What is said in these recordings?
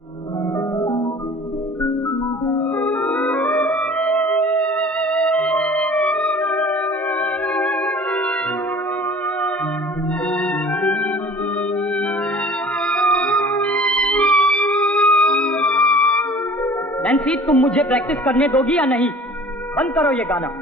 Nancy, तुम मुझे practice करने दोगी या नहीं? बंद करो ये गाना।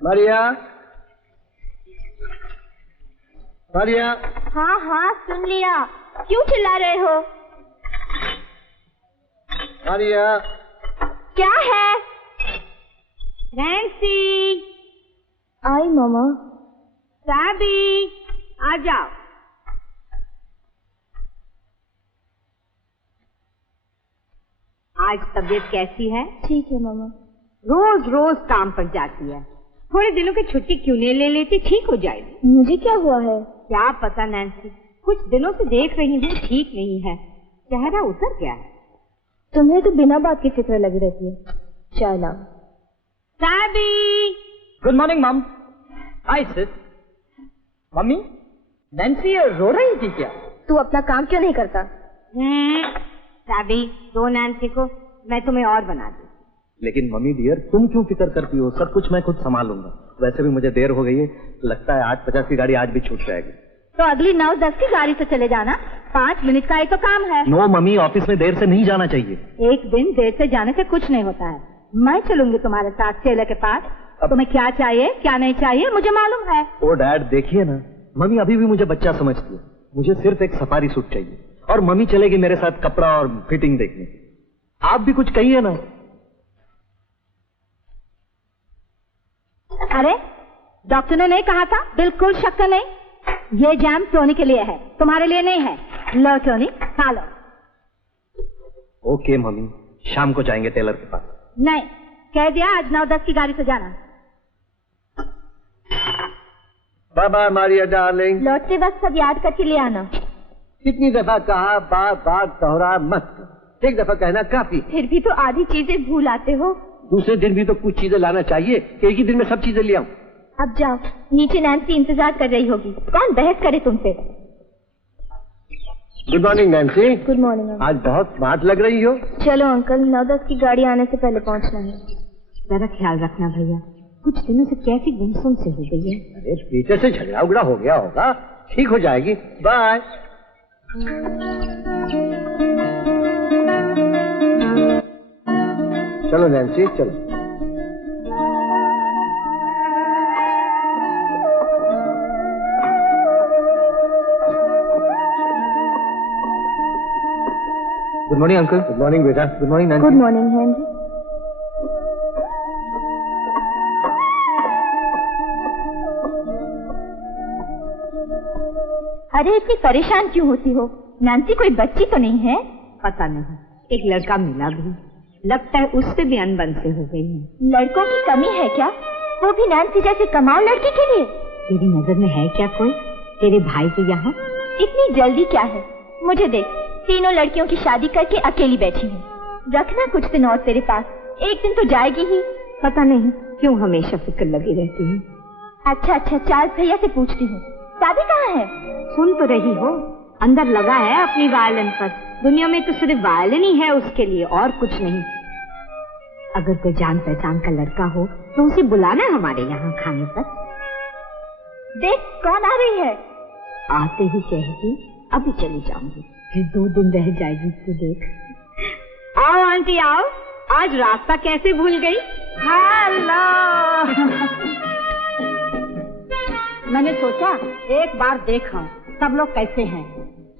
मारिया, मारिया। हाँ हाँ सुन लिया, क्यों चिल्ला रहे हो? मारिया। क्या है? नैन्सी। आई मामा। साबी, आ जाओ। आज तबीयत कैसी है? ठीक है मामा। रोज रोज काम पर जाती है, थोड़े दिनों की छुट्टी क्यों नहीं ले लेती? ठीक हो जाएगी। मुझे क्या हुआ है? क्या पता नैन्सी, कुछ दिनों से देख रही हूँ ठीक नहीं है, चेहरा उतर गया है। तुम्हें तो बिना बात की फिक्र लगी रहती है। चलो। साबी। Good morning mom. Hi sis. Mummy, Nancy रो रही थी क्या? तू अपना काम क्यों नहीं करता? साबी, दो नैन्सी को, मैं तुम्हें और बना दूँ। लेकिन मम्मी डियर, तुम क्यों फिक्र करती हो? सब कुछ मैं खुद संभालूंगा। वैसे भी मुझे देर हो गई है, लगता है 8:50 की गाड़ी आज भी छूट जाएगी। तो अगली 9:10 की गाड़ी से चले जाना, 5 मिनट का ही तो काम है। नो मम्मी, ऑफिस में देर से नहीं जाना चाहिए। एक दिन देर से जाने से कुछ नहीं होता है। मैं चलूंगी तुम्हारे साथ टेलर के पास। तुम्हें क्या चाहिए क्या नहीं चाहिए मुझे मालूम है। ओ डैड, देखिए ना, मम्मी अभी भी मुझे बच्चा समझती है। मुझे सिर्फ एक सफारी सूट चाहिए और मम्मी चलेगी मेरे साथ कपड़ा और फिटिंग देखने। आप भी कुछ कहिए ना। अरे डॉक्टर ने नहीं कहा था? बिल्कुल शक्कर नहीं। ये जैम टोनी के लिए है, तुम्हारे लिए नहीं है। लो टोनी, खा लो। ओके मम्मी, शाम को जाएंगे टेलर के पास। नहीं, कह दिया आज 9:10 की गाड़ी से जाना। Bye bye Maria darling. लौटते वक्त सब याद करके ले आना। कितनी दफा कहा, बार बार दोहरा मत कर। एक दफा कहना काफी। फिर भी तो आधी चीजें भूल आते हो। दूसरे दिन भी तो कुछ चीजें लाना चाहिए कि एक ही दिन में सब चीजें ले आऊं। अब जाओ, नीचे नैन्सी इंतजार कर रही होगी। कौन बहस करे तुमसे? Good morning Nancy. Good morning. आज बहुत स्मार्ट लग रही हो। चलो अंकल, 9:10 की गाड़ी आने से पहले पहुंचना है। जरा ख्याल रखना भैया, कुछ दिनों से कैसी गुमसुम से हो गई है। अरे पीछे से झगड़ा उगड़ा हो गया होगा, ठीक हो जाएगी। बाय। चलो नैन्सी चलो। Good morning uncle. Good morning बेटा। Good morning Nancy. Good morning Henry. अरे इतनी परेशान क्यों होती हो? नैन्सी कोई बच्ची तो नहीं है? पता नहीं, एक लड़का मिला भी, लगता है उससे भी अनबन से हो गई है। लड़कों की कमी है क्या? वो भी नैन्सी जैसे कमाल लड़की के लिए? तेरी नजर में है क्या कोई तेरे भाई के यहाँ? इतनी जल्दी क्या है? मुझे देख, तीनों लड़कियों की शादी करके अकेली बैठी हूँ। रखना कुछ दिन और तेरे पास, एक दिन तो जाएगी ही। पता नहीं क्यों हमेशा फिक्र लगी रहती है। अच्छा अच्छा, चार्ल्स भैया से पूछती हूँ, शादी कहाँ है? सुन तो रही हो, अंदर लगा है अपनी वायलिन पर। दुनिया में तो सिर्फ वायलिन ही है उसके लिए, और कुछ नहीं। अगर कोई जान पहचान का लड़का हो तो उसे बुलाना हमारे यहाँ खाने पर। देख कौन आ रही है। आते ही कहेगी अभी चली जाऊंगी, फिर 2 दिन रह जाएगी तू देख। आओ आंटी आओ, आज रास्ता कैसे भूल गई? हेलो। मैंने सोचा एक बार देखा सब लोग कैसे हैं,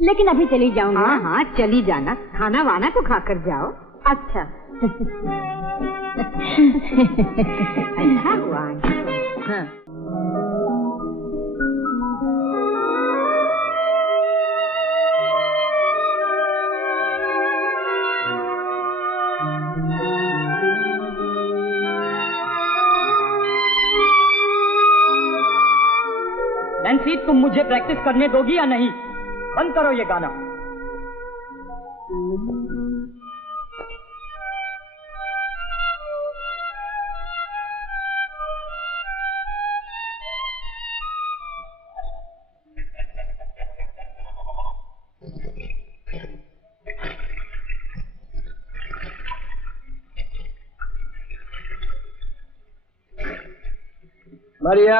लेकिन अभी चली जाऊंगी। हाँ हाँ चली जाना, खाना वाना तो खाकर जाओ। अच्छा। अच्छा हुआ। हाँ। नैन्सी, तुम मुझे प्रैक्टिस करने दोगी या नहीं? बंद करो ये गाना। मारिया,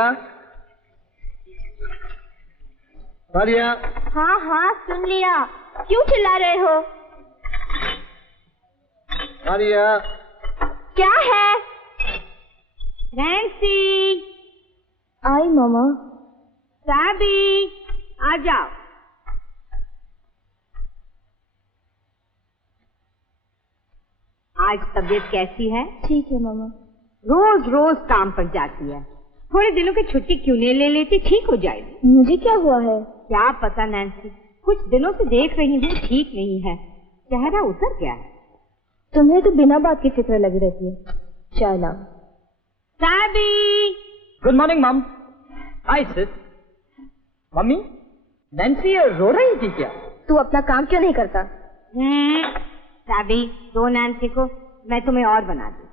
मारिया। हाँ हाँ सुन लिया, क्यों चिल्ला रहे हो? मारिया। क्या है? नैन्सी। आई मामा। साबी, आ जाओ। आज तबीयत कैसी है? ठीक है मामा। रोज रोज काम पर जाती है, थोड़े दिनों की छुट्टी क्यों नहीं ले लेती? ठीक हो जाएगी। मुझे क्या हुआ है? क्या पता नैन्सी, कुछ दिनों से देख रही हूँ ठीक नहीं है, चेहरा उतर गया है। तुम्हें तो बिना बात की फिक्र लगी रहती है। चाय लाओ। साबी। Good morning mom. Hi sis. Mummy, Nancy रो रही थी क्या? तू अपना काम क्यों नहीं करता? साबी, दो नैन्सी को, मैं तुम्हें और बना दूँ।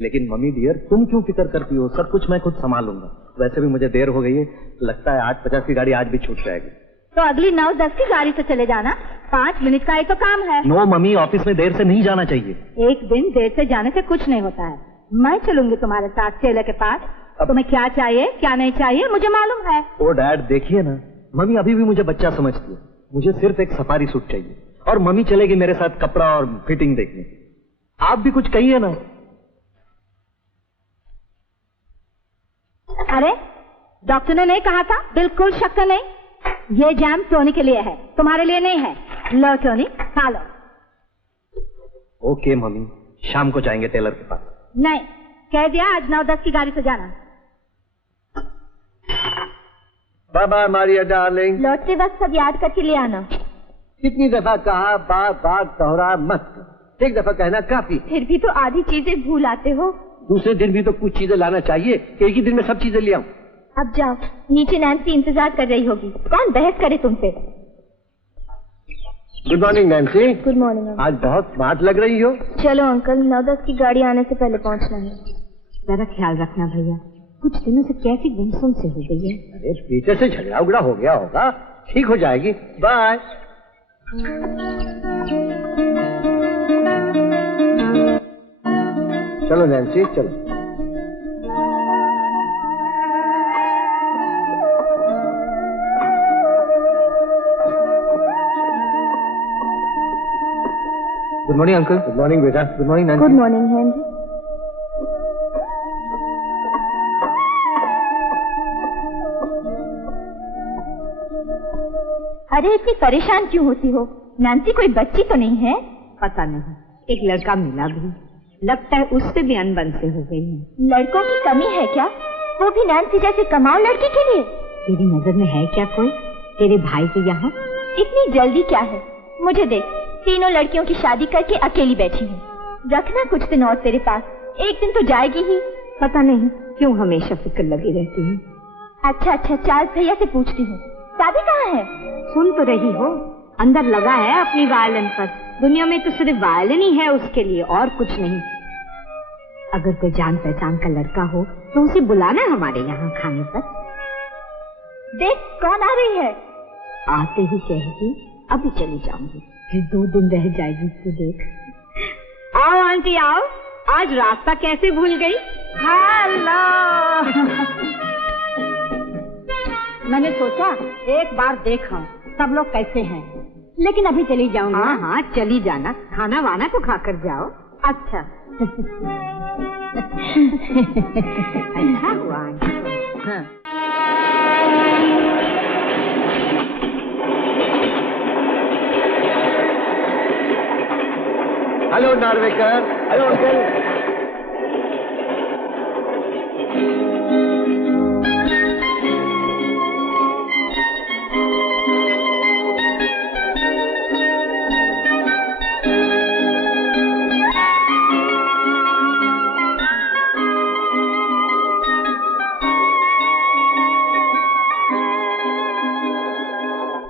लेकिन मम्मी डियर, तुम क्यों फिक्र करती हो? सब कुछ मैं खुद संभालूंगा। वैसे भी मुझे देर हो गई है, लगता है 8:50 की गाड़ी आज भी छूट जाएगी। तो अगली 9:10 की गाड़ी से चले जाना, 5 मिनट का ही तो काम है। नो मम्मी, ऑफिस में देर से नहीं जाना चाहिए। एक दिन देर से जाने से कुछ नहीं होता है। मैं चलूंगी तुम्हारे साथ टेलर के पास। तुम्हें क्या चाहिए क्या नहीं चाहिए मुझे मालूम है। ओ डैड, देखिए ना, मम्मी अभी भी मुझे बच्चा समझती है। मुझे सिर्फ एक सफारी सूट चाहिए और मम्मी चलेगी मेरे साथ कपड़ा और फिटिंग देखने। आप भी कुछ कहिए ना। अरे डॉक्टर ने नहीं कहा था? बिल्कुल शक्कर नहीं। ये जैम टोनी के लिए है, तुम्हारे लिए नहीं है। लो टोनी, खा लो। ओके मम्मी, शाम को जाएंगे टेलर के पास। नहीं, कह दिया आज 9:10 की गाड़ी से जाना। Bye bye Maria darling. लौटते वक्त सब याद करके ले आना। कितनी दफा कहा, बार बार दोहरा मत कर। एक दफा कहना काफी। फिर भी तो आधी चीजें भूल आते हो। दूसरे दिन भी तो कुछ चीजें लाना चाहिए, एक ही दिन में सब चीजें ले आऊं। अब जाओ, नीचे नैन्सी इंतजार कर रही होगी। कौन बहस करे तुमसे? Good morning Nancy. Good morning. आज बहुत स्मार्ट लग रही हो। चलो अंकल, 9:10 की गाड़ी आने से पहले पहुंचना है। जरा ख्याल रखना भैया, कुछ दिनों से कैसी गुमसुम से हो गई है। अरे पीछे से झगड़ा उगड़ा हो गया होगा, ठीक हो जाएगी। बाय। चलो नैन्सी चलो। Good morning uncle. Good morning बेटा। Good morning Nancy. Good morning Henry. अरे इतनी परेशान क्यों होती हो? नैन्सी कोई बच्ची तो नहीं है? पता नहीं, एक लड़का मिला भी, लगता है उससे भी अनबन से हो गई है। लड़कों की कमी है क्या? वो भी नैन्सी जैसे कमाल लड़की के लिए? तेरी नजर में है क्या कोई तेरे भाई के यहाँ? इतनी जल्दी क्या है? मुझे देख, तीनों लड़कियों की शादी करके अकेली बैठी हूँ। रखना कुछ दिन और तेरे पास, एक दिन तो जाएगी ही। पता नहीं क्यों हमेशा फिक्र लगी रहती है। अच्छा अच्छा, चार्ल्स भैया से पूछती हूँ, शादी कहाँ है? सुन तो रही हो, अंदर लगा है अपनी वायलिन पर। दुनिया में तो सिर्फ वायलिन ही है उसके लिए, और कुछ नहीं। अगर कोई जान पहचान का लड़का हो तो उसे बुलाना हमारे यहाँ खाने पर। देख कौन आ रही है। आते ही कहेगी अभी चली जाऊंगी, फिर 2 दिन रह जाएगी तू देख। आओ आंटी आओ, आज रास्ता कैसे भूल गई? हेलो। मैंने सोचा एक बार देखा सब लोग कैसे हैं, लेकिन अभी चली जाऊंगी। हाँ हाँ चली जाना, खाना वाना तो खाकर जाओ। अच्छा। अच्छा हुआ। हाँ। हेलो नार्वेकर। Hello uncle.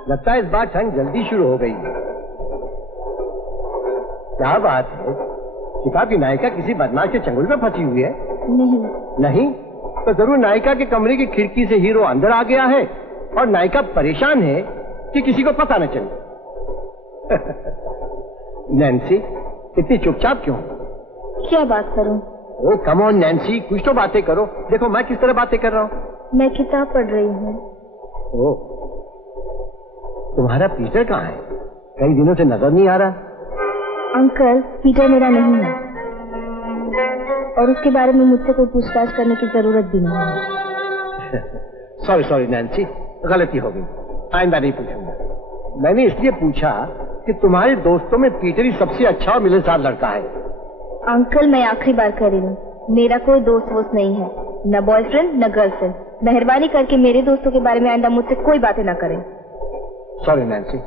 लगता है इस बार ठंड जल्दी शुरू हो गई है। क्या बात है, किताब की नायिका किसी बदमाश के चंगुल में फंसी हुई है? नहीं। नहीं तो जरूर नायिका के कमरे की खिड़की से हीरो अंदर आ गया है और नायिका परेशान है कि किसी को पता न चले। नैन्सी, इतनी चुपचाप क्यों? क्या बात करूं? ओ कम ऑन नैन्सी, कुछ तो बातें करो। देखो मैं किस तरह बातें कर रहा हूँ। मैं किताब पढ़ रही हूँ। ओ, तुम्हारा पीटर कहाँ है? कई दिनों से नजर नहीं आ रहा। अंकल, पीटर मेरा नहीं है और उसके बारे में मुझसे कोई पूछताछ करने की जरूरत भी नहीं है। सॉरी सॉरी नैन्सी, गलती हो गई, आइंदा नहीं पूछूंगा। मैंने इसलिए पूछा कि तुम्हारे दोस्तों में पीटर ही सबसे अच्छा और मिलनसार लड़का है। अंकल, मैं आखिरी बार कह रही हूँ, मेरा कोई दोस्त वोस्त नहीं है, न बॉयफ्रेंड न गर्लफ्रेंड। मेहरबानी करके मेरे दोस्तों के बारे में आइंदा मुझसे कोई बातें न करें। Sorry Nancy.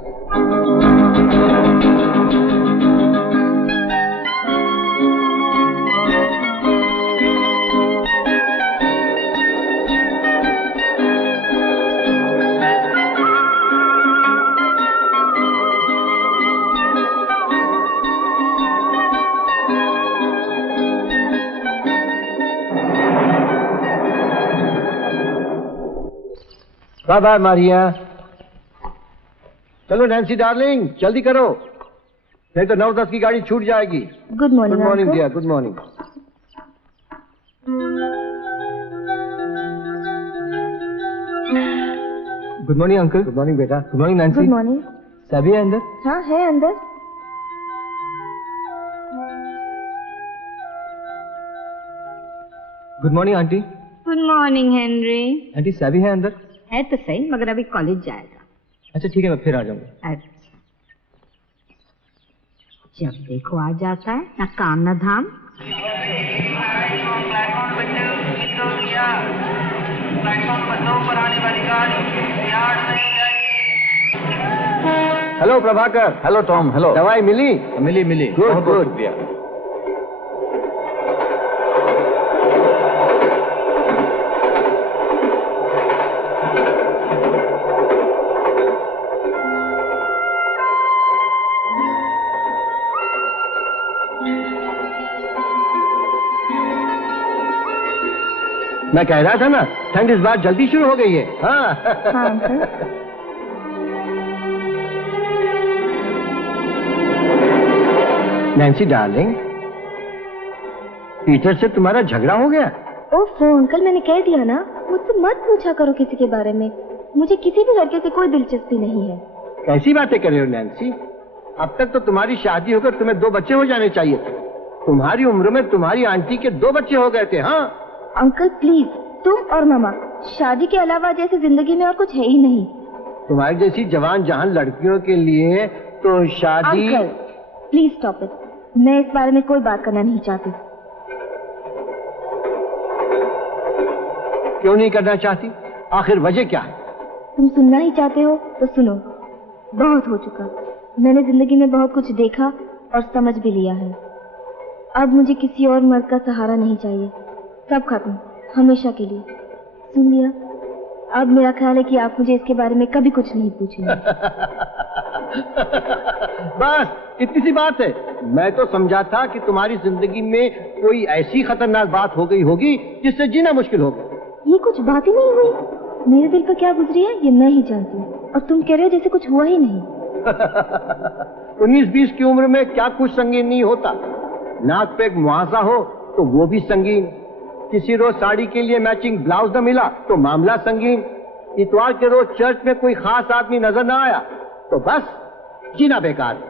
Bye bye Maria. चलो नैन्सी डार्लिंग, जल्दी करो, नहीं तो 9:10 की गाड़ी छूट जाएगी। Good morning. Good morning dear, good morning. Good morning uncle. Good morning बेटा। Good morning Nancy. Good morning. सभी है अंदर? हाँ, है अंदर। Good morning aunty. Good morning Henry. Aunty सभी है अंदर? है तो सही, मगर अभी कॉलेज जाएगा। अच्छा ठीक है, मैं फिर आ जाऊंगा। अच्छा, जब देखो आ जाता है, ना काम ना धाम। Hello Prabhakar. Hello Tom. Hello. दवाई मिली? मिली मिली। Good good. मैं कह रहा था ना, ठंड इस बार जल्दी शुरू हो गई है। हाँ, हाँ नैन्सी डार्लिंग, पीटर से तुम्हारा झगड़ा हो गया? ओफो अंकल, मैंने कह दिया ना, मुझसे मत पूछा करो किसी के बारे में। मुझे किसी भी लड़के से कोई दिलचस्पी नहीं है। कैसी बातें कर रहे हो नैन्सी? अब तक तो तुम्हारी शादी होकर तुम्हें 2 बच्चे हो जाने चाहिए थे। तुम्हारी उम्र में तुम्हारी आंटी के 2 बच्चे हो गए थे। हाँ अंकल प्लीज, तुम और मामा, शादी के अलावा जैसे जिंदगी में और कुछ है ही नहीं। तुम्हारी जैसी जवान जहान लड़कियों के लिए तो शादी। अंकल प्लीज स्टॉप इट, मैं इस बारे में कोई बात करना नहीं चाहती। क्यों नहीं करना चाहती? आखिर वजह क्या है? तुम सुनना ही चाहते हो तो सुनो। बहुत हो चुका, मैंने जिंदगी में बहुत कुछ देखा और समझ भी लिया है। अब मुझे किसी और मर्द का सहारा नहीं चाहिए। सब खत्म, हमेशा के लिए। सुन लिया? अब मेरा ख्याल है कि आप मुझे इसके बारे में कभी कुछ नहीं पूछेंगे। बस इतनी सी बात है। मैं तो समझा था कि तुम्हारी जिंदगी में कोई ऐसी खतरनाक बात हो गई होगी जिससे जीना मुश्किल होगा। ये कुछ बात ही नहीं हुई। मेरे दिल पर क्या गुजरी है ये मैं ही जानती हूँ, और तुम कह रहे हो जैसे कुछ हुआ ही नहीं। 19-20 की उम्र में क्या कुछ संगीन नहीं होता। नाक पे एक मुआवजा हो तो वो भी संगीन। किसी रोज साड़ी के लिए मैचिंग ब्लाउज न मिला तो मामला संगीन। इतवार के रोज चर्च में कोई खास आदमी नजर न आया तो बस जीना बेकार है।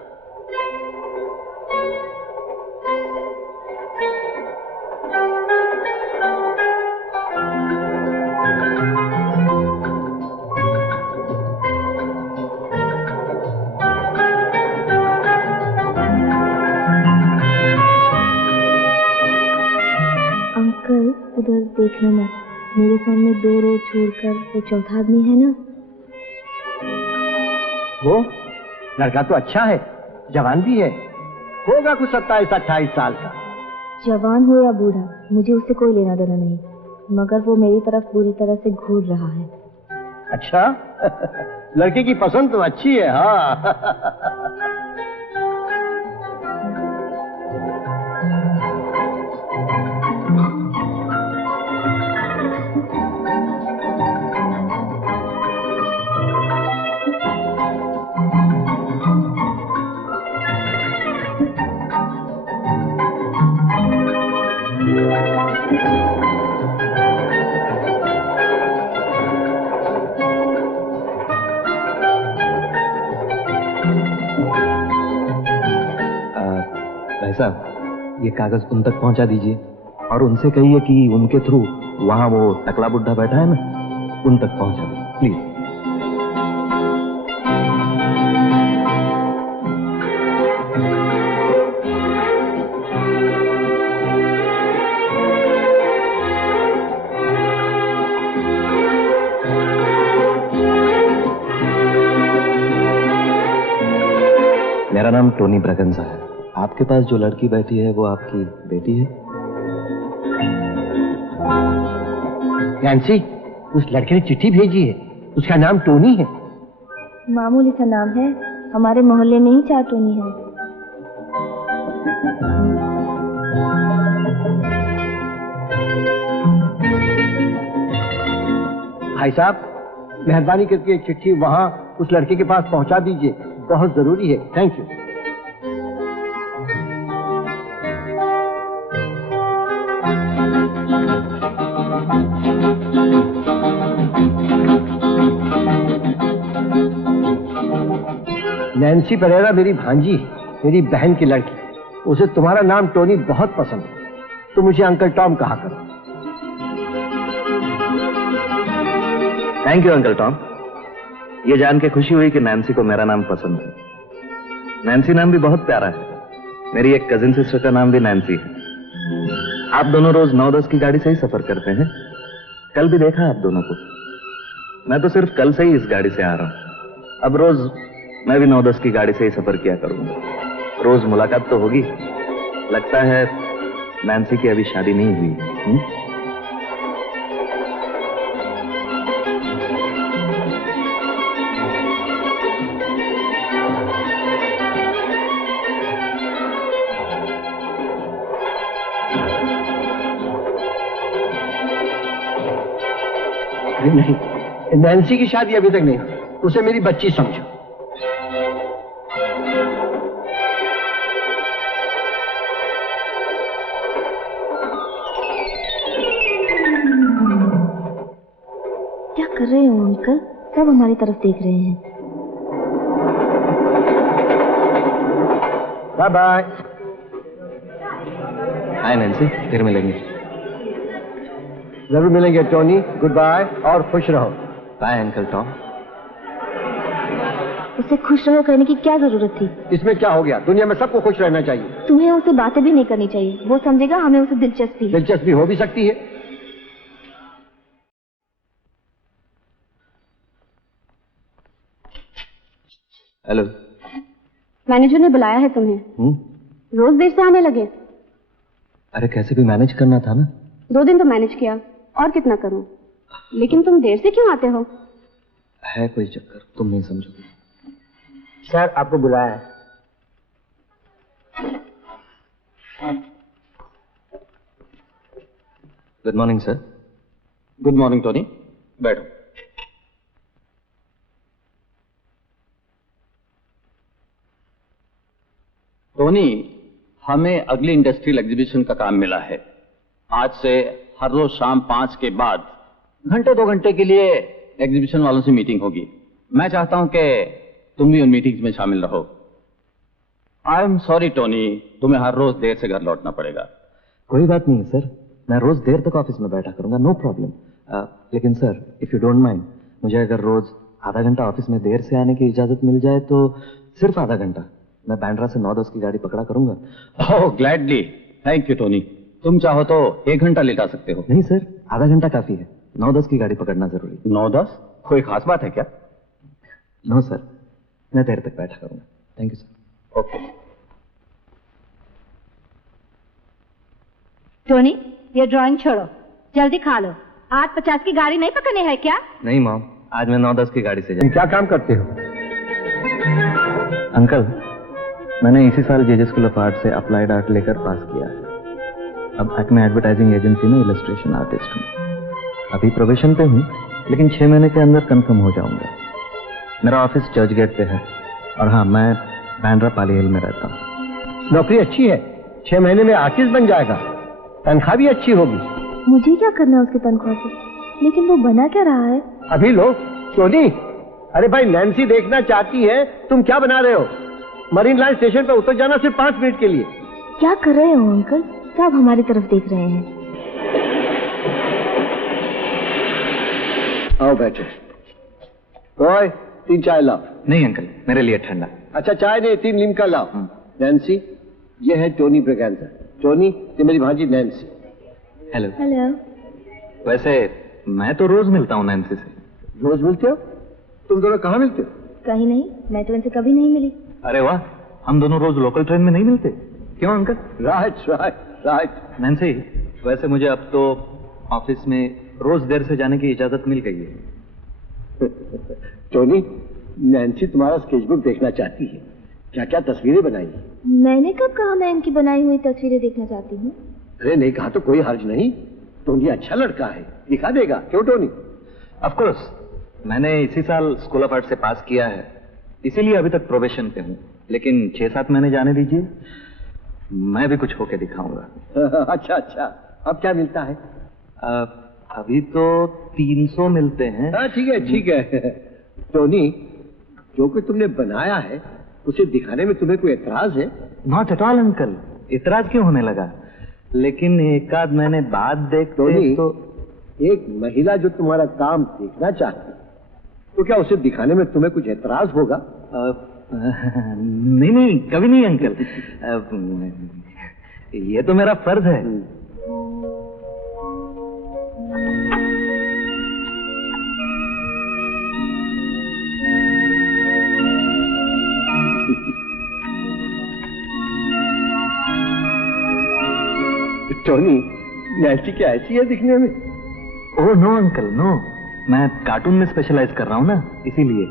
अंकल उधर देखना मत, मेरे सामने 2 रोज छोड़कर वो चौथा आदमी है ना। वो लड़का तो अच्छा है, जवान भी है, होगा कुछ 27-28 साल का। जवान हो या बूढ़ा, मुझे उससे कोई लेना देना नहीं, मगर वो मेरी तरफ बुरी तरह से घूर रहा है। अच्छा लड़के की पसंद तो अच्छी है। हाँ भाई साहब, ये कागज उन तक पहुंचा दीजिए और उनसे कहिए कि उनके थ्रू वहां वो टकला बुड्ढा बैठा है ना, उन तक पहुंचा दे प्लीज। मेरा नाम टोनी ब्रगंजा है। आपके पास जो लड़की बैठी है वो आपकी बेटी है? नैन्सी, उस लड़के ने चिट्ठी भेजी है, उसका नाम टोनी है। मामूली सा नाम है, हमारे मोहल्ले में ही 4 टोनी है। भाई साहब, मेहरबानी करके चिट्ठी वहां उस लड़के के पास पहुंचा दीजिए, बहुत जरूरी है। Thank you. नैन्सी परेरा मेरी भांजी है, मेरी बहन की लड़की। उसे तुम्हारा नाम टोनी बहुत पसंद है, तो मुझे अंकल टॉम कहा करो। Thank you uncle Tom. ये जान के खुशी हुई कि नैन्सी को मेरा नाम पसंद है। नैन्सी नाम भी बहुत प्यारा है। मेरी एक कजिन सिस्टर का नाम भी नैन्सी है। आप दोनों रोज 9-10 की गाड़ी से ही सफर करते हैं। कल भी देखा आप दोनों को। मैं तो सिर्फ कल से ही इस गाड़ी से आ रहा हूं। अब रोज मैं भी 9-10 की गाड़ी से ही सफर किया करूंगा। रोज मुलाकात तो होगी। लगता है नैन्सी की अभी शादी नहीं हुई। नहीं, नैन्सी की शादी अभी तक नहीं, उसे मेरी बच्ची समझो। क्या कर रहे हो अंकल? सब हमारी तरफ देख रहे हैं। Bye bye. हाय नैन्सी, फिर मिलेंगे। जरूर मिलेंगे टोनी। गुड बाय और खुश रहो। Bye uncle Tom. उसे खुश रहो कहने की क्या जरूरत थी? इसमें क्या हो गया? दुनिया में सबको खुश रहना चाहिए। तुम्हें उसे बातें भी नहीं करनी चाहिए। वो समझेगा हमें उसे दिलचस्पी है। दिलचस्पी हो भी सकती है। हेलो। मैनेजर ने बुलाया है तुम्हें। रोज देर से आने लगे। अरे कैसे भी मैनेज करना था ना। 2 दिन तो मैनेज किया, और कितना करूं? लेकिन तुम देर से क्यों आते हो? है कोई चक्कर, तुम नहीं समझोगे। सर आपको बुलाया है। Good morning sir. Good morning Tony, बैठो। टोनी, हमें अगली इंडस्ट्रियल एग्जीबिशन का काम मिला है। आज से हर रोज शाम 5 के बाद घंटे 2 घंटे के लिए एग्जीबिशन वालों से मीटिंग होगी। मैं चाहता हूं कि तुम भी उन मीटिंग्स में शामिल रहो। आई एम सॉरी टोनी, तुम्हें हर रोज देर से घर लौटना पड़ेगा। कोई बात नहीं सर, मैं रोज देर तक ऑफिस में बैठा करूंगा, नो प्रॉब्लम। लेकिन sir if you don't mind, मुझे अगर रोज आधा घंटा ऑफिस में देर से आने की इजाजत मिल जाए तो सिर्फ आधा घंटा मैं बांद्रा से 9-10 की गाड़ी पकड़ा करूंगा। ओह ग्लैडली, थैंक यू टोनी। तुम चाहो तो 1 घंटा लेट आ सकते हो। नहीं सर, आधा घंटा काफी है। 9-10 की गाड़ी पकड़ना जरूरी। 9-10 कोई खास बात है क्या? नो सर, मैं देर तक बैठा करूंगा। Thank you sir. Okay. Tony, ये ड्राइंग छोड़ो, जल्दी खा लो। 8:50 की गाड़ी नहीं पकड़नी है क्या? नहीं मॉम, आज मैं 9-10 की गाड़ी से तुम क्या काम करते हो? अंकल, मैंने इसी साल जेजे स्कूल ऑफ आर्ट से अप्लाइड आर्ट लेकर पास किया है। अब एक्मे एडवर्टाइजिंग एजेंसी में इलस्ट्रेशन आर्टिस्ट हूँ। अभी प्रोबेशन पे हूँ, लेकिन 6 महीने के अंदर कंफर्म हो जाऊंगा। मेरा ऑफिस चर्च गेट पे है और हाँ, मैं बैंड्रा पाली हिल में रहता हूँ। नौकरी अच्छी है, 6 महीने में आर्टिस्ट बन जाएगा, तनख्वाह भी अच्छी होगी। मुझे क्या करना है उसके तनख्वाह से? लेकिन वो बना क्या रहा है? अभी लो टोनी, अरे भाई नैन्सी देखना चाहती है, तुम क्या बना रहे हो? मरीन लाइन स्टेशन पर उतर जाना सिर्फ 5 मिनट के लिए। क्या कर रहे हो अंकल? सब हमारी तरफ देख रहे हैं। आओ बैठो। ओए 3 चाय लाओ। नहीं अंकल, मेरे लिए ठंडा। अच्छा चाय नहीं, 3 लिमका लाओ। नैन्सी, ये है टोनी ब्रगैंजा। टोनी, ये मेरी भांजी नैन्सी। हेलो। हेलो। वैसे मैं तो रोज मिलता हूँ नैन्सी से। रोज मिलते हो? तुम दोनों कहाँ मिलते हो? कहीं नहीं, मैं तो इनसे कभी नहीं मिली। अरे वाह, हम दोनों रोज लोकल ट्रेन में नहीं मिलते? क्यों uncle? Right right right. Nancy, वैसे मुझे अब तो ऑफिस में रोज देर से जाने की इजाजत मिल गई है। टोनी, नैन्सी तुम्हारा स्केचबुक देखना चाहती है। क्या क्या तस्वीरें बनाई है? मैंने कब कहा मैं इनकी बनाई हुई तस्वीरें देखना चाहती हूँ? अरे नहीं कहा तो कोई हर्ज नहीं। टोनी अच्छा लड़का है, दिखा देगा। क्यों टोनी? ऑफ कोर्स, मैंने इसी साल स्कूल ऑफ आर्ट से पास किया है, इसीलिए अभी तक प्रोबेशन पे हूँ। लेकिन 6-7 महीने जाने दीजिए, मैं भी कुछ होके दिखाऊंगा। अच्छा अच्छा, अब क्या मिलता है? अभी तो 300 मिलते हैं। हाँ ठीक है ठीक है। टोनी, जो कुछ तुमने बनाया है उसे दिखाने में तुम्हें कोई एतराज है? नॉट एट ऑल अंकल, इतराज क्यों होने लगा? लेकिन एक आध महीने बाद देखते तो। एक महिला जो तुम्हारा काम देखना चाहती, तो क्या उसे दिखाने में तुम्हें कुछ एतराज होगा? नहीं नहीं, कभी नहीं अंकल। ये तो मेरा फर्ज है। टोनी, नैन्सी क्या ऐसी है दिखने में? Oh no uncle, no. मैं कार्टून में स्पेशलाइज कर रहा हूँ ना, इसीलिए।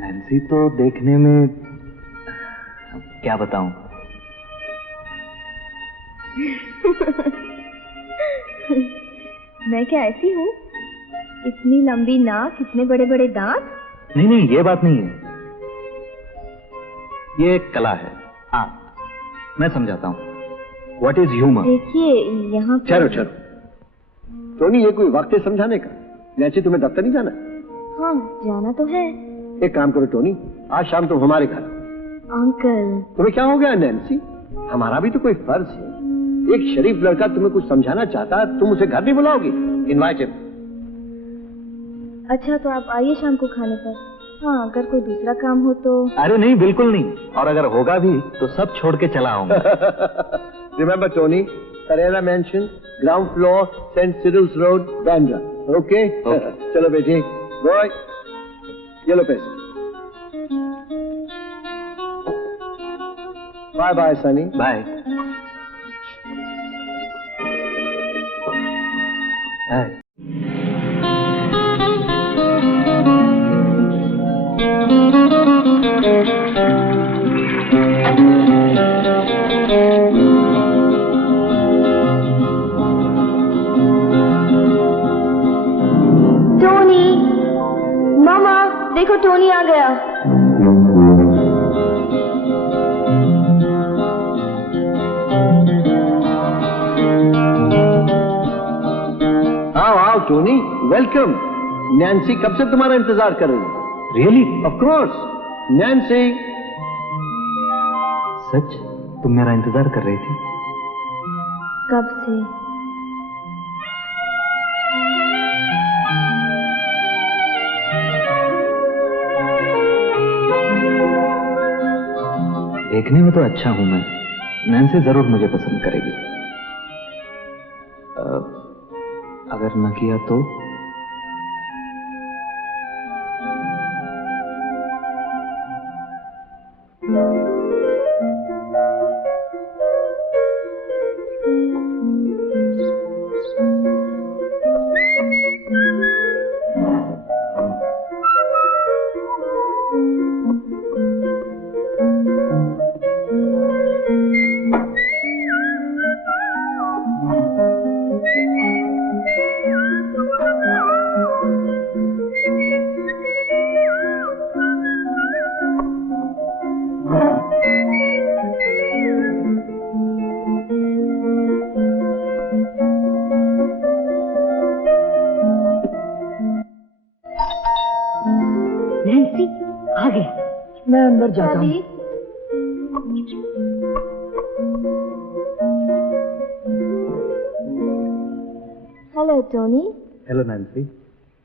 नैन्सी तो देखने में क्या बताऊं। मैं क्या ऐसी हूँ? इतनी लंबी नाक, इतने बड़े बड़े दांत? नहीं नहीं, ये बात नहीं है। ये एक कला है। हाँ, मैं समझाता हूँ। What is humour? देखिए यहाँ पर... चलो चलो टोनी, ये कोई वक्त है समझाने का? नैन्सी, तुम्हें दफ्तर नहीं जाना? हाँ, जाना तो है। एक काम करो टोनी, आज शाम तुम हमारे घर। अंकल। तुम्हें क्या हो गया नैन्सी? हमारा भी तो कोई फर्ज है। एक शरीफ लड़का तुम्हें कुछ समझाना चाहता है, तुम उसे घर नहीं बुलाओगी? Invite him. अच्छा तो आप आइए शाम को खाने पर। हाँ, अगर कोई दूसरा काम हो तो। अरे नहीं, बिल्कुल नहीं। और अगर होगा भी तो सब छोड़ के चला आऊंगा। Remember Tony, Carrera Mansion, ground floor, St. Cyril's Road, Bandra. Okay? चलो बेटी, बॉय, ये लो पैसे। Bye bye Sunny. Bye bye. Tony, मामा देखो टोनी आ गया। आओ आओ टोनी, वेलकम। नैन्सी कब से तुम्हारा इंतजार कर रही है। रियली? Of course. नैन्सी। सच? तुम मेरा इंतजार कर रही थी? कब से? देखने में तो अच्छा हूं मैं, नैन्सी जरूर मुझे पसंद करेगी। अगर न किया तो? मैं अंदर जाता हूँ। Hello Tony. Hello Nancy.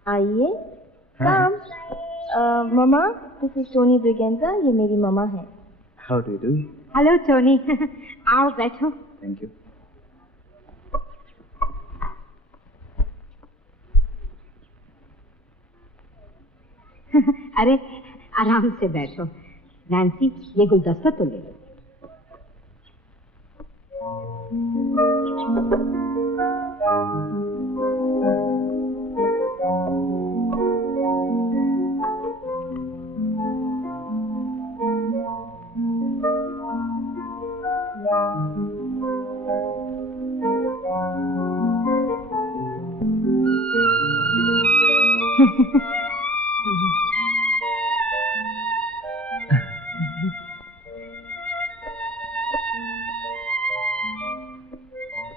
आइए। Come. Mama, this is Tony Braganza, ये मेरी ममा है। How do do? Hello Tony. आओ बैठो। Thank you. अरे आराम से बैठो। नैन्सी, ये गुलदस्ता तो ले लो।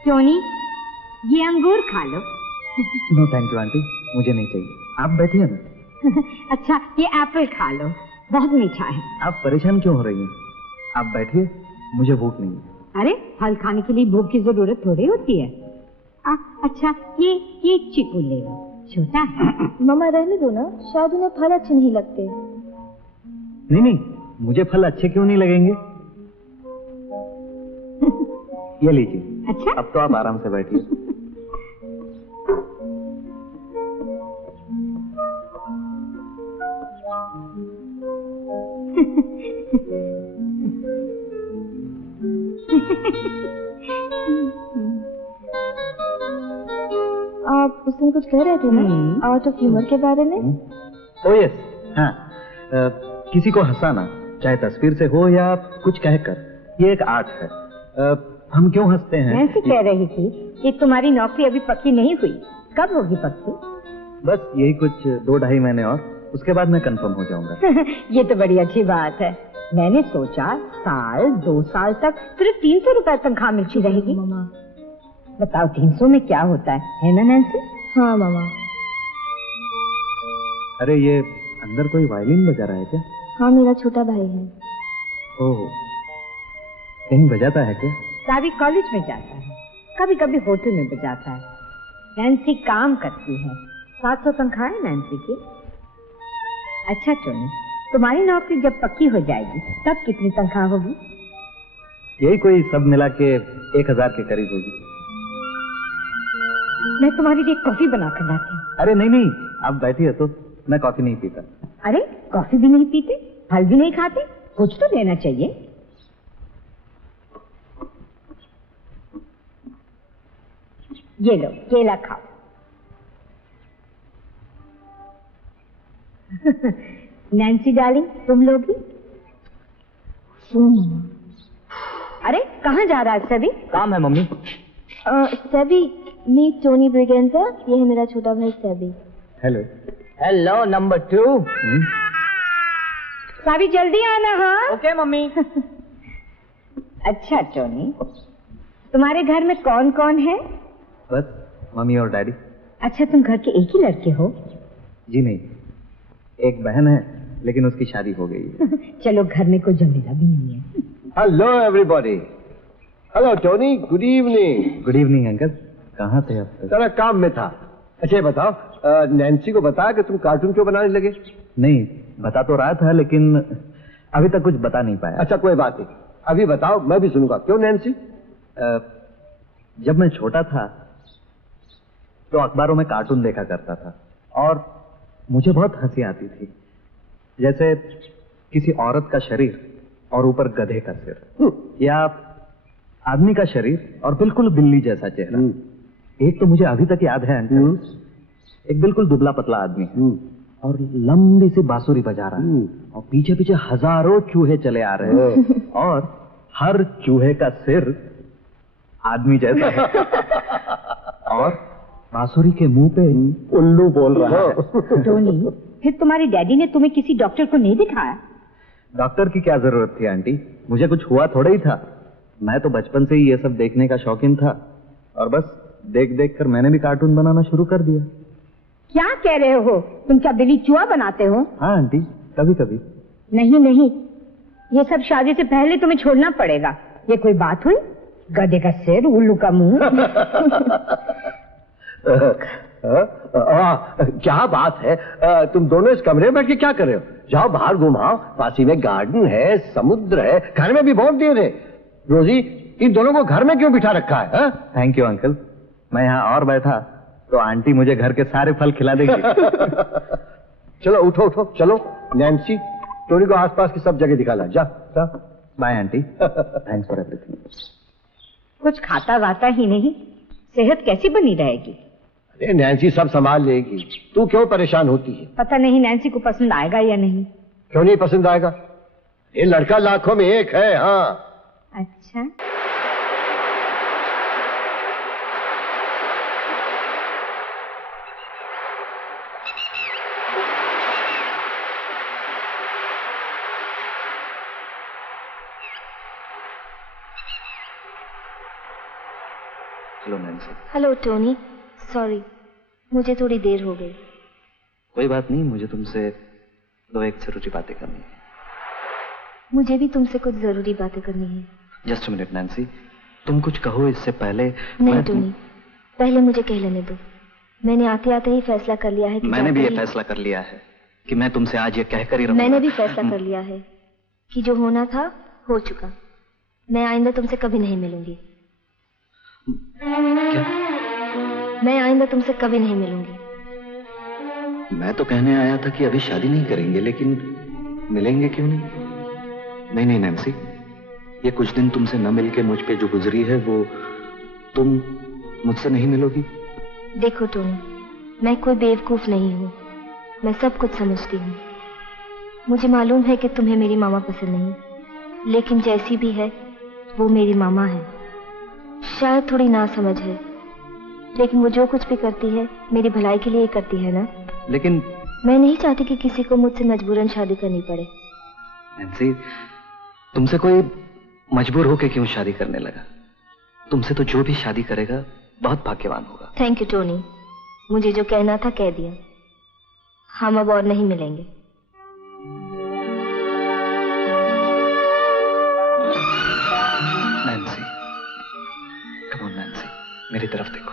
टोनी, ये अंगूर खा लो। नो थैंक यू आंटी, मुझे नहीं चाहिए, आप बैठिए ना। अच्छा, ये एप्पल खा लो, बहुत मीठा है। आप परेशान क्यों हो रही हैं? आप बैठिए, मुझे भूख नहीं है। अरे फल खाने के लिए भूख की जरूरत थोड़ी होती है। अच्छा, ये चीकू ले लो, छोटा है। मम्मा रहने दो ना, शायद उन्हें फल अच्छे नहीं लगते। नहीं नहीं, मुझे फल अच्छे क्यों नहीं लगेंगे? ये लीजिए। अच्छा, अब तो आप आराम से बैठिए। आप उस दिन कुछ कह रहे थे ना, आर्ट ऑफ ह्यूमर के बारे में। ओह यस, हाँ। किसी को हंसाना, चाहे तस्वीर से हो या कुछ कहकर, ये एक आर्ट है। हम क्यों हंसते हैं? नैन्सी कह रही थी कि तुम्हारी नौकरी अभी पक्की नहीं हुई, कब होगी पक्की? बस यही कुछ 2-2.5 महीने और, उसके बाद मैं कंफर्म हो जाऊंगा। ये तो बड़ी अच्छी बात है। मैंने सोचा 1-2 साल तक सिर्फ 300 रुपए तनख्वाह मिलती रहेगी। मामा। बताओ 300 में क्या होता है ना नैन्सी? हाँ मामा। अरे ये अंदर कोई वायलिन बजा रहा है क्या? हाँ, मेरा छोटा भाई है। ओह, कहीं बजाता है क्या? सावी कॉलेज में जाता है, कभी कभी होटल में बजाता है। नैन्सी काम करती है, 700 तनख्वाह है नैन्सी की। अच्छा टोनी, तुम्हारी नौकरी जब पक्की हो जाएगी तब कितनी तनख्वाह होगी? यही कोई सब मिला के 1000 के करीब होगी। मैं तुम्हारे लिए कॉफी बना कर लाती हूँ। अरे नहीं नहीं, आप बैठिए तो, मैं कॉफी नहीं पीता। अरे कॉफी भी नहीं पीते, फल भी नहीं खाते, कुछ तो लेना चाहिए। ये लो, केला खाओ। नैन्सी डार्लिंग, तुम लोगी? अरे कहाँ जा रहा है सभी? काम है mummy. Sebi, meet Tony Braganza, ये है मेरा छोटा भाई Sebi. Hello. Hello number 2। Savi जल्दी आना। हाँ ओके मम्मी। अच्छा टोनी, तुम्हारे घर में कौन कौन है? बस मम्मी और डैडी। अच्छा, तुम घर के एक ही लड़के हो? जी नहीं, एक बहन है लेकिन उसकी शादी हो गई है। चलो, घर में कोई झमेला भी नहीं है। Hello everybody. Hello Tony, good evening. Good evening uncle, कहाँ थे आप? जरा काम में था। अच्छा ये बताओ, नैन्सी को बताया कि तुम कार्टून क्यों बनाने लगे? नहीं, बता तो रहा था लेकिन अभी तक कुछ बता नहीं पाया। अच्छा कोई बात नहीं, अभी बताओ, मैं भी सुनूंगा। क्यों नैन्सी? जब मैं छोटा था तो अखबारों में कार्टून देखा करता था और मुझे बहुत हंसी आती थी। जैसे किसी औरत का शरीर और ऊपर गधे का सिर, या आदमी का शरीर और बिल्कुल बिल्ली जैसा चेहरा। एक तो मुझे अभी तक याद है अंकल, एक बिल्कुल दुबला पतला आदमी है और लंबी सी बांसुरी बजा रहा है और पीछे पीछे हजारों चूहे चले आ रहे हैं और हर चूहे का सिर आदमी जैसा है और बांसुरी के मुंह पे उल्लू बोल रहा है। टोनी, फिर तुम्हारे डैडी ने तुम्हें किसी डॉक्टर को नहीं दिखाया? डॉक्टर की क्या जरूरत थी आंटी, मुझे कुछ हुआ थोड़ा ही था। मैं तो बचपन से ही ये सब देखने का शौकीन था और बस देख देख कर मैंने भी कार्टून बनाना शुरू कर दिया। क्या कह रहे हो? तुम क्या बिल्ली चूहा बनाते हो? हाँ आंटी, कभी कभी। नहीं नहीं, ये सब शादी से पहले तुम्हें छोड़ना पड़ेगा। ये कोई बात हुई? गधे का सिर, उल्लू का मुंह। क्या बात है, तुम दोनों इस कमरे में बैठ के क्या कर रहे हो? जाओ बाहर घुमाओ, पासी में गार्डन है, समुद्र है, घर में भी बहुत देर है। रोजी, इन दोनों को घर में क्यों बिठा रखा है? थैंक यू अंकल, मैं यहाँ और बैठा तो आंटी मुझे घर के सारे फल खिला देगी। चलो उठो उठो, चलो। नैन्सी, टोनी को आसपास की सब जगह दिखाना। जा जा। Bye aunty, thanks for everything. कुछ खाता वाता ही नहीं, सेहत कैसी बनी रहेगी? अरे नैन्सी सब संभाल लेगी, तू क्यों परेशान होती है? पता नहीं नैन्सी को पसंद आएगा या नहीं। क्यों नहीं पसंद आएगा? ये लड़का लाखों में एक है। हाँ। अच्छा, hello Nancy. Hello Tony, sorry मुझे थोड़ी देर हो गई। कोई बात नहीं, मुझे तुमसे दो एक जरूरी बातें करनी है। मुझे भी तुमसे कुछ जरूरी बातें करनी है। जस्ट मिनट नैन्सी, तुम कुछ कहो इससे पहले। नहीं टोनी, पहले मुझे कह लेने दो। मैंने आते आते ही फैसला कर लिया है कि मैंने भी ये फैसला कर लिया है कि मैं तुमसे आज ये कहकर ही रहूंगा। मैंने भी फैसला कर लिया है कि जो होना था हो चुका। मैं आइंदा तुमसे कभी नहीं मिलूंगी। क्या? मैं आइंदा तुमसे कभी नहीं मिलूंगी। मैं तो कहने आया था कि अभी शादी नहीं करेंगे, लेकिन मिलेंगे क्यों नहीं? नहीं नहीं नैन्सी, ये कुछ दिन तुमसे न मिलके मुझ पे जो गुजरी है वो तुम मुझसे नहीं मिलोगी? देखो टोनी, मैं कोई बेवकूफ नहीं हूँ, मैं सब कुछ समझती हूँ। मुझे मालूम है कि तुम्हें मेरी मामा पसंद नहीं, लेकिन जैसी भी है वो मेरी मामा है। शायद थोड़ी नासमझ है, लेकिन वो जो कुछ भी करती है मेरी भलाई के लिए करती है ना। लेकिन मैं नहीं चाहती कि किसी को मुझसे मजबूरन शादी करनी पड़े। नैन्सी, तुमसे कोई मजबूर होके क्यों शादी करने लगा? तुमसे तो जो भी शादी करेगा बहुत भाग्यवान होगा। थैंक यू टोनी, मुझे जो कहना था कह दिया। हम अब और नहीं मिलेंगे। नैन्सी, कम ऑन नैन्सी, मेरी तरफ देखो।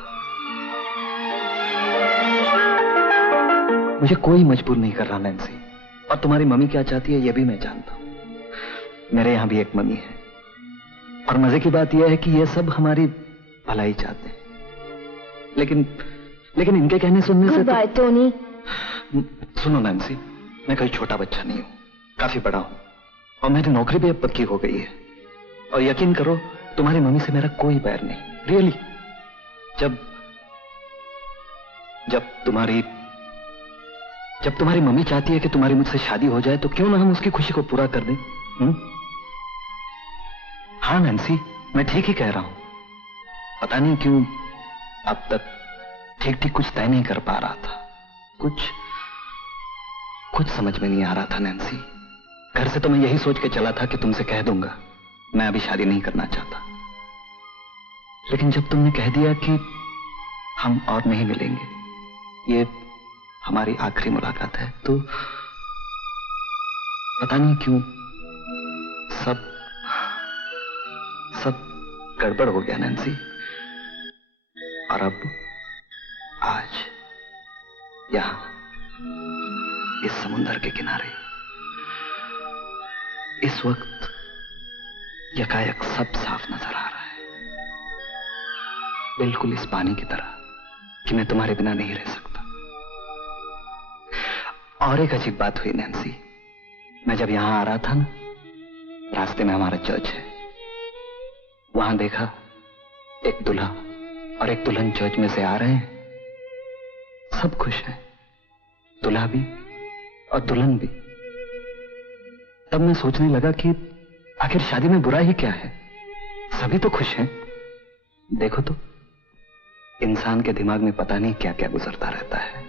मुझे कोई मजबूर नहीं कर रहा नैन्सी, और तुम्हारी मम्मी क्या चाहती है ये भी मैं जानता हूं। मेरे यहां भी एक मम्मी है, और मजे की बात यह है कि ये सब हमारी भलाई चाहते हैं, लेकिन इनके कहने सुनने से बाय टोनी। सुनो नैन्सी, मैं कोई छोटा बच्चा नहीं हूं, काफी बड़ा हूं, और मेरी नौकरी भी अब पक्की हो गई है। और यकीन करो, तुम्हारी मम्मी से मेरा कोई बैर नहीं, रियली। जब तुम्हारी मम्मी चाहती है कि तुम्हारी मुझसे शादी हो जाए, तो क्यों ना हम उसकी खुशी को पूरा कर दें? हाँ नैन्सी, मैं ठीक ही कह रहा हूं। पता नहीं क्यों अब तक ठीक ठीक कुछ तय नहीं कर पा रहा था। कुछ समझ में नहीं आ रहा था नैन्सी। घर से तो मैं यही सोच के चला था कि तुमसे कह दूंगा मैं अभी शादी नहीं करना चाहता, लेकिन जब तुमने कह दिया कि हम और नहीं मिलेंगे, ये हमारी आखिरी मुलाकात है, तो पता नहीं क्यों सब गड़बड़ हो गया नैन्सी। और अब आज यहां इस समुंदर के किनारे इस वक्त यकायक सब साफ नजर आ रहा है, बिल्कुल इस पानी की तरह कि मैं तुम्हारे बिना नहीं रह सकता। और एक अजीब बात हुई नैन्सी, मैं जब यहां आ रहा था ना, रास्ते में हमारा चर्च है, वहां देखा एक दूल्हा और एक दुल्हन चर्च में से आ रहे हैं। सब खुश हैं, दूल्हा भी और दुल्हन भी। तब मैं सोचने लगा कि आखिर शादी में बुरा ही क्या है, सभी तो खुश हैं। देखो तो, इंसान के दिमाग में पता नहीं क्या क्या गुजरता रहता है,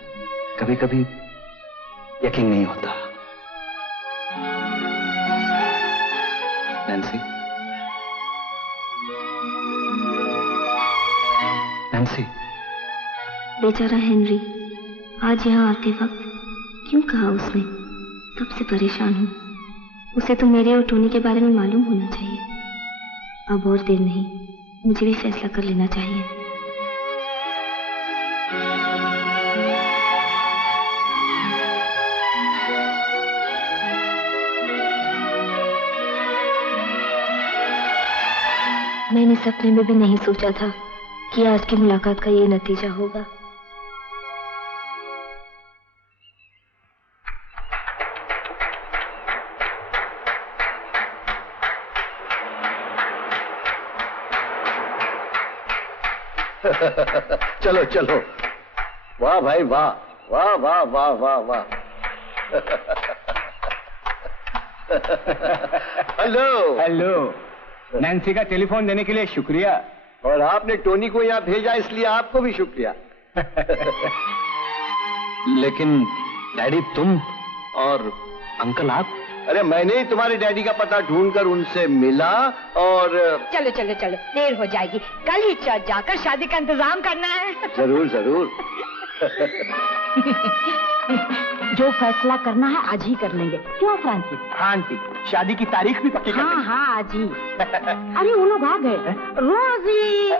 कभी कभी यकीन नहीं होता। Nancy, Nancy. बेचारा हेनरी, आज यहाँ आते वक्त क्यों कहा उसने? तब से परेशान हूँ। उसे तो मेरे और टोनी के बारे में मालूम होना चाहिए। अब और देर नहीं, मुझे भी फैसला कर लेना चाहिए। मैंने सपने में भी नहीं सोचा था कि आज की मुलाकात का ये नतीजा होगा। चलो चलो, वाह भाई वाह, वाह वाह वाह वाह वाह। हेलो हेलो, नैन्सी का टेलीफोन देने के लिए शुक्रिया। और आपने टोनी को यहाँ भेजा, इसलिए आपको भी शुक्रिया। लेकिन डैडी तुम और अंकल आप? अरे मैंने ही तुम्हारे डैडी का पता ढूंढकर उनसे मिला और चलो चलो चलो, देर हो जाएगी। कल ही चर्च जाकर शादी का इंतजाम करना है। जरूर जरूर। जो फैसला करना है आज ही कर लेंगे, क्यों फ्रांसी? हाँ आंटी, शादी की तारीख भी पक्की कर हाँ देंगे। हाँ आज ही। अरे वो लोग आ गए। रोजी,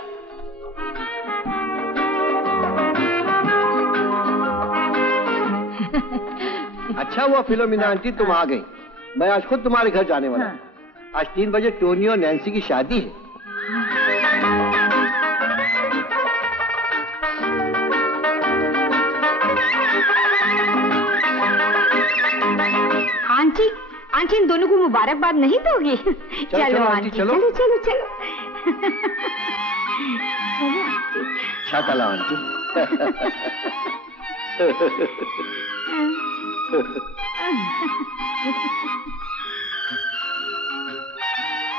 अच्छा हुआ फिलोमिना आंटी तुम आ गई। मैं आज खुद तुम्हारे घर जाने वाला हूँ। आज 3 बजे टोनी और नैन्सी की शादी है। आंटी, आंटी इन दोनों को मुबारकबाद नहीं दोगी? चलो आंटी, चलो चलो चलो। शाकाला आंटी।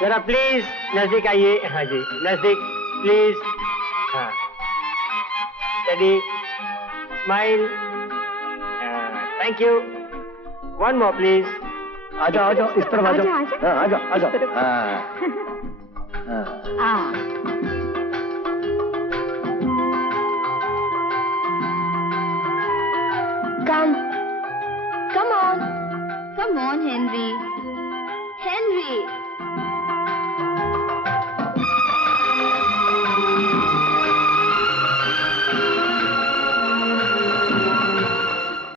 जरा प्लीज नजदीक आइए। हाँ जी, नजदीक प्लीज। हाँ, ready, smile, thank you. One more please. आ जाओ इस तरफ आ जाओ। हाँ, आ जाओ आ जाओ। Come on, Henry. Henry.